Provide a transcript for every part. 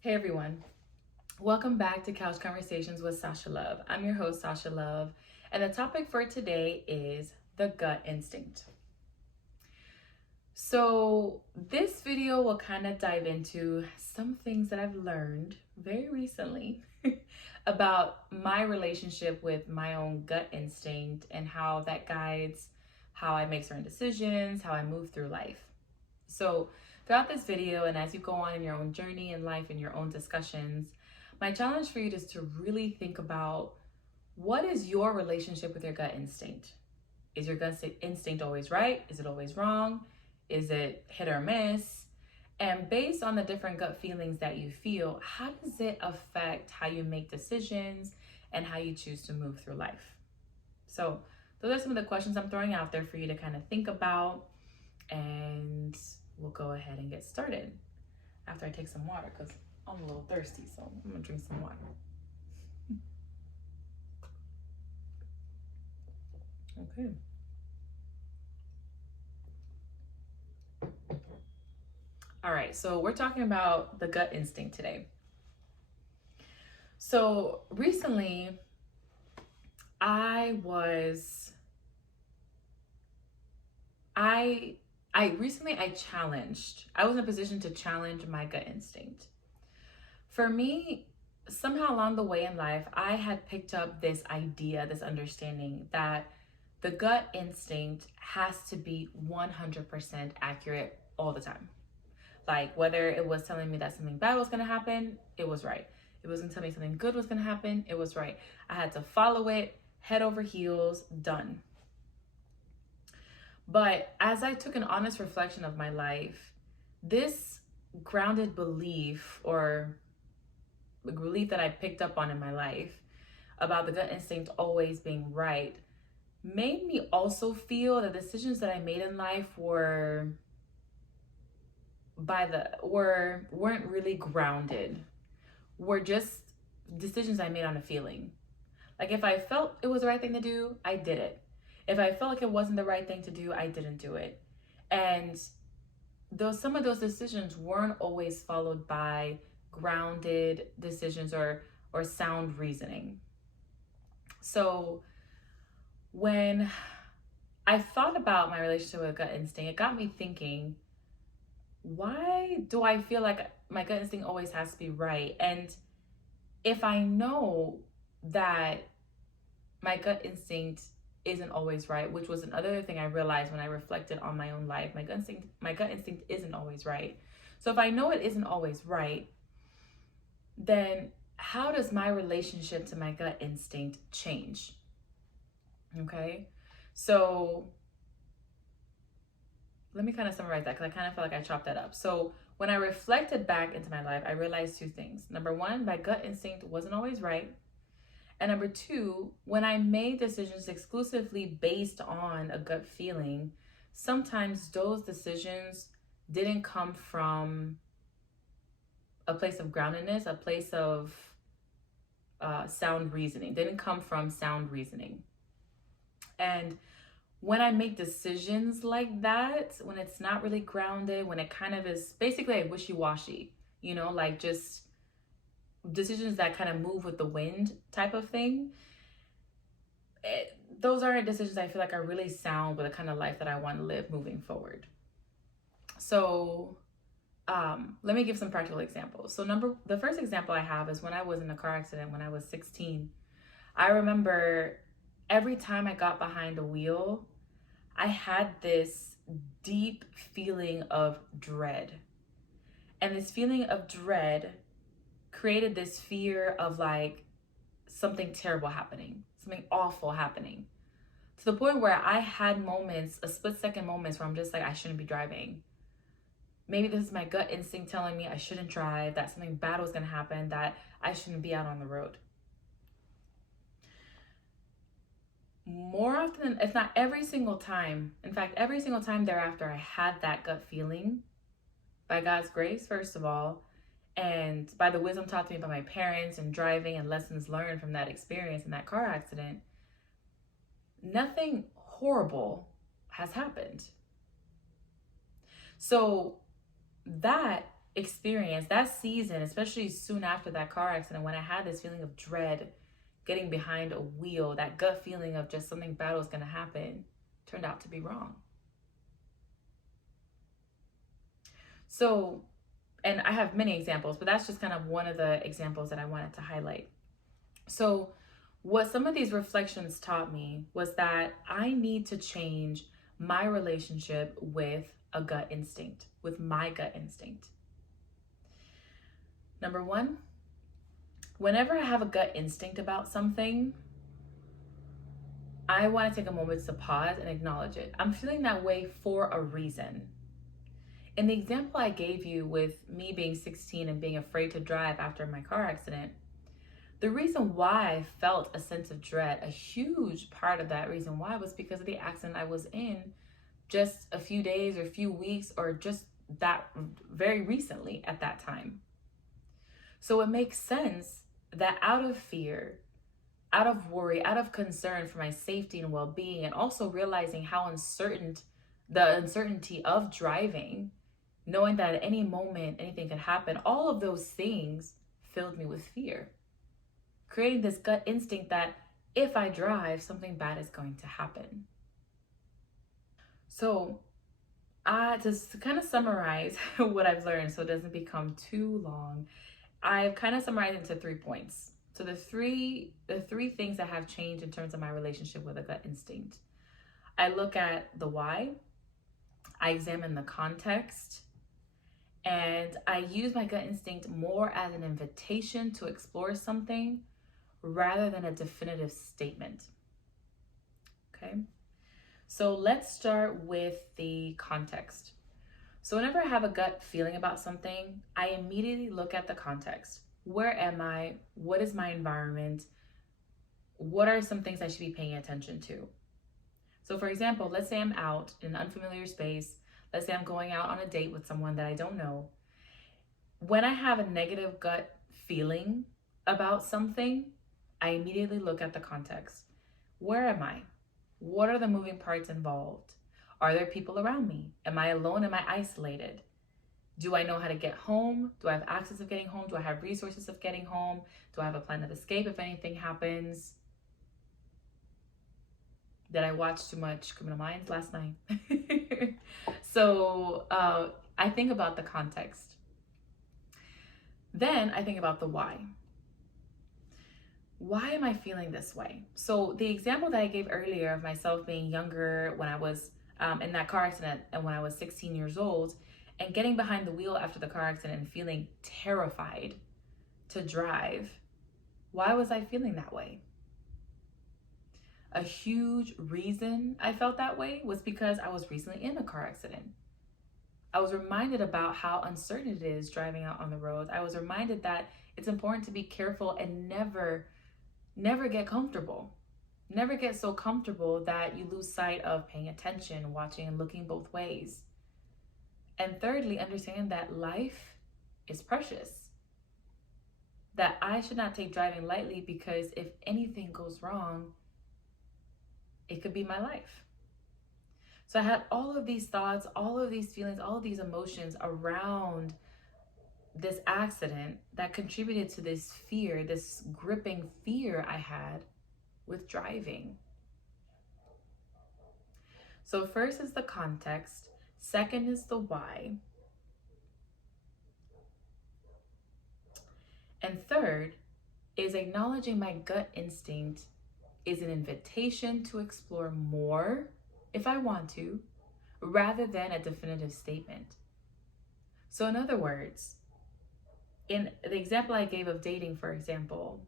Hey everyone, welcome back to Couch Conversations with Sasha Love. I'm your host, Sasha Love, and the topic for today is the gut instinct. So, this video will kind of dive into some things that I've learned very recently about my relationship with my own gut instinct and how that guides how I make certain decisions, how I move through life. So, throughout this video, and as you go on in your own journey in life and your own discussions, my challenge for you is to really think about what is your relationship with your gut instinct? Is your gut instinct always right? Is it always wrong? Is it hit or miss? And based on the different gut feelings that you feel, how does it affect how you make decisions and how you choose to move through life? So, those are some of the questions I'm throwing out there for you to kind of think about, and we'll go ahead and get started after I take some water because I'm a little thirsty, so I'm gonna drink some water. Okay. All right, so we're talking about the gut instinct today. So recently, I was, I, I challenged, I was in a position to challenge my gut instinct. For me, somehow along the way in life, I had picked up this idea, this understanding that the gut instinct has to be 100% accurate all the time. Like whether it was telling me that something bad was going to happen, it was right. It was going to tell me something good was going to happen, it was right. I had to follow it head over heels, done. But as I took an honest reflection of my life, this grounded belief or the belief that I picked up on in my life about the gut instinct always being right made me also feel that the decisions that I made in life weren't really grounded. Were just decisions I made on a feeling. Like if I felt it was the right thing to do, I did it. If I felt like it wasn't the right thing to do, I didn't do it. And though some of those decisions weren't always followed by grounded decisions or sound reasoning. So when I thought about my relationship with gut instinct, it got me thinking, why do I feel like my gut instinct always has to be right? And if I know that my gut instinct isn't always right, which was another thing I realized when I reflected on my own life, my gut instinct isn't always right. So if I know it isn't always right, then how does my relationship to my gut instinct change? Okay, so let me kind of summarize that because I kind of feel like I chopped that up. So when I reflected back into my life, I realized two things. Number one, my gut instinct wasn't always right. And number two, when I made decisions exclusively based on a gut feeling, sometimes those decisions didn't come from a place of groundedness, a place of sound reasoning, didn't come from sound reasoning. And when I make decisions like that, when it's not really grounded, when it kind of is basically like wishy-washy, like just decisions that kind of move with the wind type of thing, those aren't decisions I feel like are really sound with the kind of life that I want to live moving forward. So let me give some practical examples. So the first example I have is when I was in a car accident when I was 16. I remember every time I got behind a wheel, I had this deep feeling of dread. And this feeling of dread created this fear of like something terrible happening, something awful happening. To the point where I had moments, a split second moments where I'm just like, I shouldn't be driving. Maybe this is my gut instinct telling me I shouldn't drive, that something bad was gonna happen, that I shouldn't be out on the road. More often than, if not every single time, in fact, every single time thereafter, I had that gut feeling, by God's grace, first of all, and by the wisdom taught to me by my parents and driving and lessons learned from that experience in that car accident, nothing horrible has happened. So that experience, that season, especially soon after that car accident, when I had this feeling of dread getting behind a wheel, that gut feeling of just something bad was going to happen, turned out to be wrong. So, and I have many examples, but that's just kind of one of the examples that I wanted to highlight. So, what some of these reflections taught me was that I need to change my relationship with a gut instinct, with my gut instinct. Number one, whenever I have a gut instinct about something, I want to take a moment to pause and acknowledge it. I'm feeling that way for a reason. In the example I gave you with me being 16 and being afraid to drive after my car accident, the reason why I felt a sense of dread, a huge part of that reason why, was because of the accident I was in just a few days or a few weeks or just that very recently at that time. So it makes sense that out of fear, out of worry, out of concern for my safety and well-being, and also realizing how the uncertainty of driving, knowing that at any moment anything could happen, all of those things filled me with fear, creating this gut instinct that if I drive, something bad is going to happen. So to kind of summarize what I've learned so it doesn't become too long, I've kind of summarized into 3 points. So the three things that have changed in terms of my relationship with a gut instinct. I look at the why, I examine the context, and I use my gut instinct more as an invitation to explore something rather than a definitive statement. Okay? So let's start with the context. So whenever I have a gut feeling about something, I immediately look at the context. Where am I? What is my environment? What are some things I should be paying attention to? So for example, let's say I'm out in an unfamiliar space. Let's say I'm going out on a date with someone that I don't know. When I have a negative gut feeling about something, I immediately look at the context. Where am I? What are the moving parts involved? Are there people around me? Am I alone? Am I isolated? Do I know how to get home? Do I have access of getting home? Do I have resources of getting home? Do I have a plan of escape if anything happens? Did I watch too much Criminal Minds last night? So I think about the context. Then I think about the why. Why am I feeling this way? So the example that I gave earlier of myself being younger when I was in that car accident and when I was 16 years old and getting behind the wheel after the car accident and feeling terrified to drive, why was I feeling that way? A huge reason I felt that way was because I was recently in a car accident. I was reminded about how uncertain it is driving out on the roads. I was reminded that it's important to be careful and never get comfortable. Never get so comfortable that you lose sight of paying attention, watching, and looking both ways. And thirdly, understand that life is precious. That I should not take driving lightly because if anything goes wrong, it could be my life. So I had all of these thoughts, all of these feelings, all of these emotions around this accident that contributed to this fear, this gripping fear I had with driving. So first is the context, second is the why, and third is acknowledging my gut instinct is an invitation to explore more if I want to, rather than a definitive statement. So in other words, in the example I gave of dating, for example,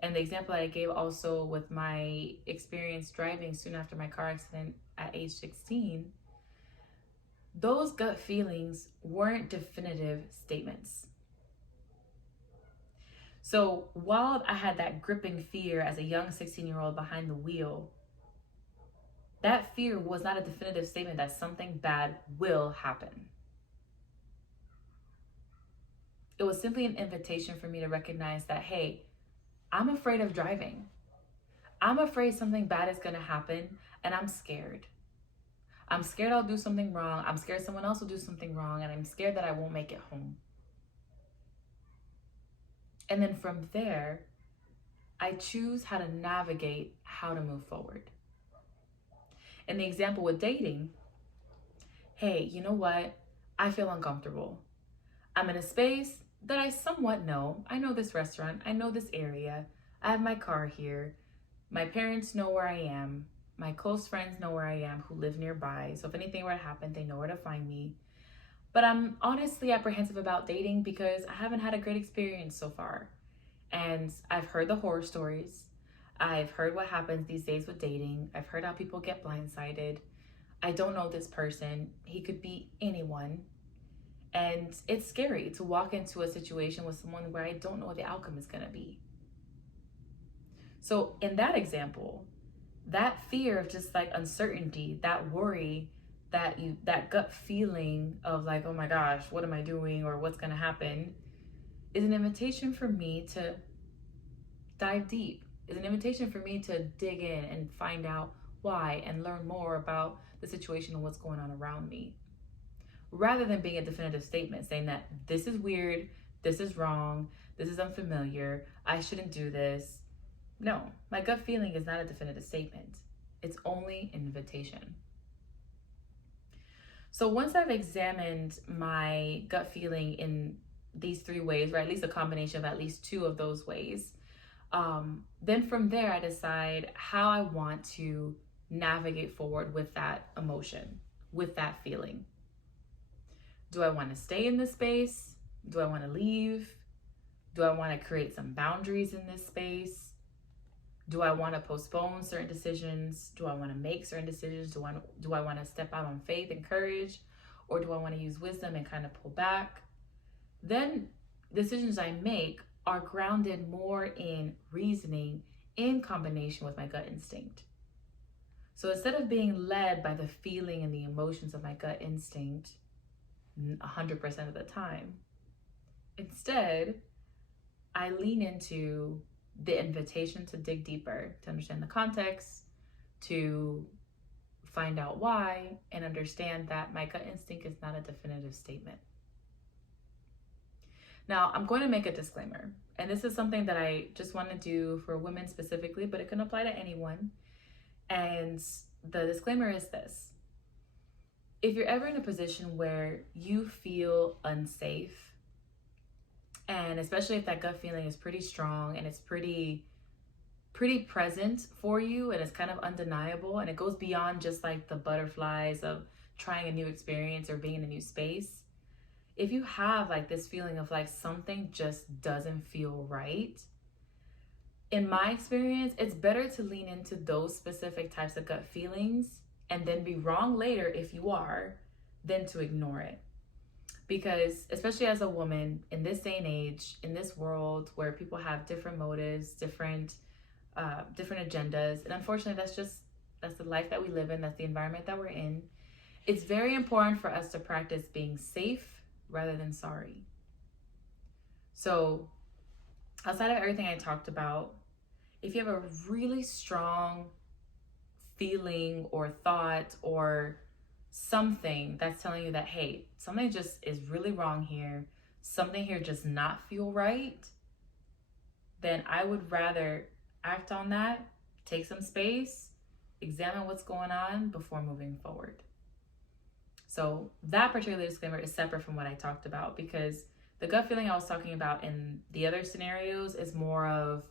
and the example I gave also with my experience driving soon after my car accident at age 16, those gut feelings weren't definitive statements. So while I had that gripping fear as a young 16-year-old behind the wheel, that fear was not a definitive statement that something bad will happen. It was simply an invitation for me to recognize that, hey, I'm afraid of driving. I'm afraid something bad is going to happen, and I'm scared. I'm scared I'll do something wrong. I'm scared someone else will do something wrong, and I'm scared that I won't make it home. And then from there, I choose how to navigate how to move forward. In the example with dating, hey, you know what? I feel uncomfortable. I'm in a space that I somewhat know. I know this restaurant, I know this area, I have my car here. My parents know where I am. My close friends know where I am who live nearby. So if anything were to happen, they know where to find me. But I'm honestly apprehensive about dating because I haven't had a great experience so far. And I've heard the horror stories. I've heard what happens these days with dating. I've heard how people get blindsided. I don't know this person. He could be anyone. And it's scary to walk into a situation with someone where I don't know what the outcome is going to be. So in that example, that fear of just like uncertainty, that worry, that gut feeling of like, oh my gosh, what am I doing or what's going to happen, is an invitation for me to dive deep. Is an invitation for me to dig in and find out why and learn more about the situation and what's going on around me. Rather than being a definitive statement saying that this is weird, this is wrong, this is unfamiliar, I shouldn't do this. No, my gut feeling is not a definitive statement. It's only an invitation. So once I've examined my gut feeling in these three ways, or at least a combination of at least two of those ways, then from there I decide how I want to navigate forward with that emotion, with that feeling. Do I want to stay in this space? Do I want to leave? Do I want to create some boundaries in this space? Do I want to postpone certain decisions? Do I want to make certain decisions? Do I want to step out on faith and courage? Or do I want to use wisdom and kind of pull back? Then decisions I make are grounded more in reasoning in combination with my gut instinct. So instead of being led by the feeling and the emotions of my gut instinct 100% of the time, instead, I lean into the invitation to dig deeper, to understand the context, to find out why, and understand that my gut instinct is not a definitive statement. Now, I'm going to make a disclaimer, and this is something that I just want to do for women specifically, but it can apply to anyone. And the disclaimer is this: if you're ever in a position where you feel unsafe, and especially if that gut feeling is pretty strong and it's pretty present for you and it's kind of undeniable and it goes beyond just like the butterflies of trying a new experience or being in a new space, if you have like this feeling of like something just doesn't feel right, in my experience, it's better to lean into those specific types of gut feelings and then be wrong later if you are, than to ignore it. Because especially as a woman in this day and age, in this world where people have different motives, different agendas, and unfortunately that's the life that we live in, that's the environment that we're in, it's very important for us to practice being safe rather than sorry. So outside of everything I talked about, if you have a really strong feeling or thought or something that's telling you that, hey, something just is really wrong here, something here does not feel right, then I would rather act on that, take some space, examine what's going on before moving forward. So that particular disclaimer is separate from what I talked about, because the gut feeling I was talking about in the other scenarios is more of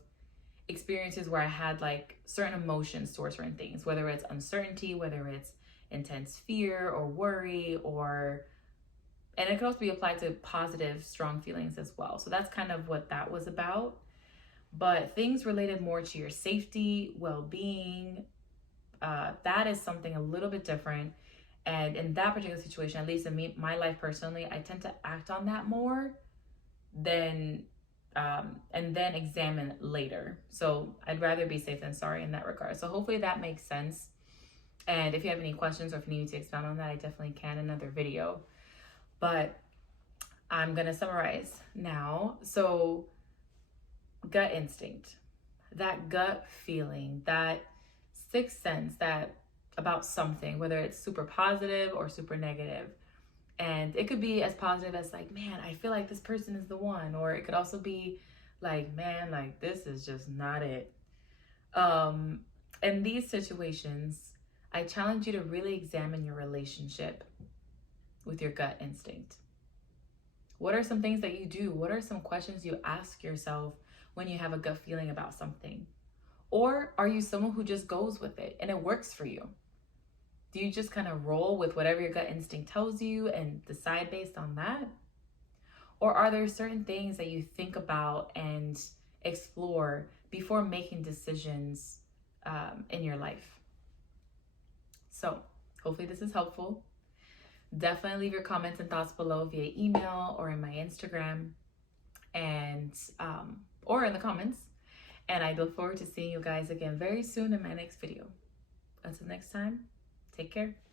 experiences where I had like certain emotions towards certain things, whether it's uncertainty, whether it's intense fear or worry, and it could also be applied to positive, strong feelings as well. So that's kind of what that was about. But things related more to your safety, well-being, that is something a little bit different. And in that particular situation, at least in my life personally, I tend to act on that more than and then examine later. So I'd rather be safe than sorry in that regard. So hopefully that makes sense. And if you have any questions or if you need me to expound on that, I definitely can in another video. But I'm going to summarize now. So gut instinct, that gut feeling, that sixth sense that about something, whether it's super positive or super negative. And it could be as positive as like, man, I feel like this person is the one. Or it could also be Like, man, like this is just not it. Um, in these situations, I challenge you to really examine your relationship with your gut instinct. What are some things that you do? What are some questions you ask yourself when you have a gut feeling about something? Or are you someone who just goes with it and it works for you? Do you just kind of roll with whatever your gut instinct tells you and decide based on that? Or are there certain things that you think about and explore before making decisions in your life? So, hopefully, this is helpful. Definitely leave your comments and thoughts below via email or in my Instagram and or in the comments. And I look forward to seeing you guys again very soon in my next video. Until next time, take care.